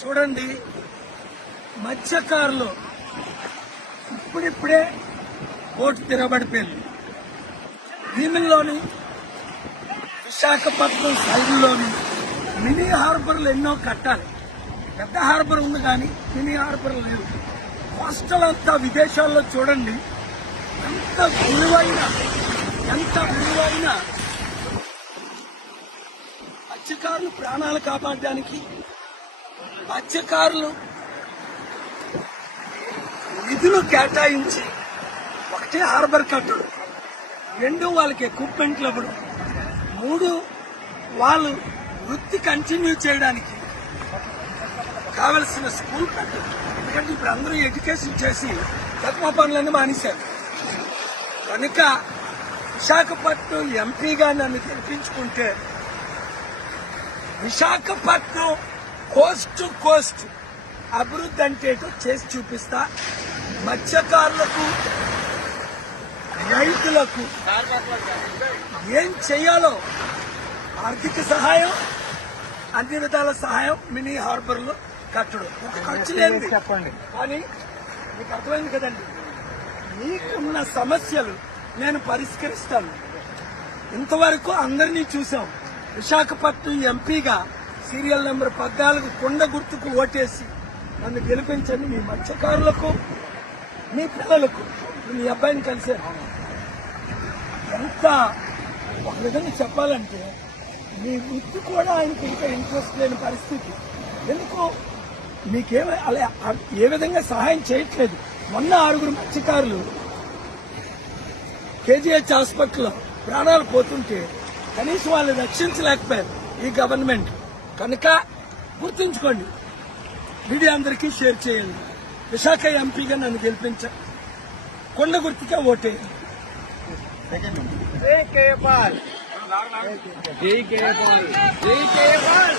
చూడండి, మత్స్యకారులు ఇప్పుడిప్పుడే బోటు తిరగబడిపోయింది. భీమిల్లోని విశాఖపట్నం సైడ్లోని మినీ హార్బర్లు ఎన్నో కట్టాలి. పెద్ద హార్బర్ ఉంది కానీ మినీ హార్బర్ లేదు. కోస్టల్ అంతా విదేశాల్లో చూడండి ఎంత విలువైన మత్స్యకారులు ప్రాణాలు కాపాడడానికి మత్స్యకారులు నిధులు కేటాయించి ఒకటే హార్బర్ కట్టడు, 2 వాళ్ళకి ఎక్విప్మెంట్లు ఇవ్వడం, 3 వాళ్ళు వృత్తి కంటిన్యూ చేయడానికి కావలసిన స్కూల్ కట్టడం. ఎందుకంటే ఇప్పుడు అందరూ ఎడ్యుకేషన్ చేసి తక్కువ పనులన్నీ మానేశారు. కనుక విశాఖపట్నం ఎంపీగా నన్ను గెలిపించుకుంటే విశాఖపట్నం కోస్ట్ టు కోస్ట్ అభివృద్ధి అంటే చేసి చూపిస్తా. మత్స్యకారులకు, రైతులకు ఏం చేయాలో ఆర్థిక సహాయం, అన్ని విధాల సహాయం మినీ హార్బర్లో కట్టడం. ఖర్చు లేదు చెప్పండి, కానీ మీకు అర్థమైంది కదండి. మీకున్న సమస్యలు నేను పరిష్కరిస్తాను. ఇంతవరకు అందరినీ చూసాం. విశాఖపట్నం ఎంపీగా సీరియల్ నెంబర్ 14 కొండ గుర్తుకు ఓటేసి నన్ను గెలిపించండి. మీ మత్స్యకారులకు, మీ పిల్లలకు, మీ అబ్బాయిని కలిసారు. ఎంత ఒక విధంగా చెప్పాలంటే మీ వృత్తి కూడా ఆయనకి ఇంకా ఇంట్రెస్ట్ లేని పరిస్థితి. ఎందుకు మీకేమో అలా ఏ విధంగా సహాయం చేయట్లేదు. మొన్న 6 మత్స్యకారులు కేజీహెచ్ హాస్పిటల్లో ప్రాణాలు పోతుంటే కనీసం వాళ్ళు రక్షించలేకపోయారు ఈ గవర్నమెంట్. కనుక గుర్తుంచుకోండి, మీడియా అందరికీ షేర్ చేయండి. విశాఖ ఎంపీగా నన్ను గెలిపించారు, కొండ గుర్తుకే ఓటేయండి. జై కేపాల్, జై కేపాల్, జై కేపాల్.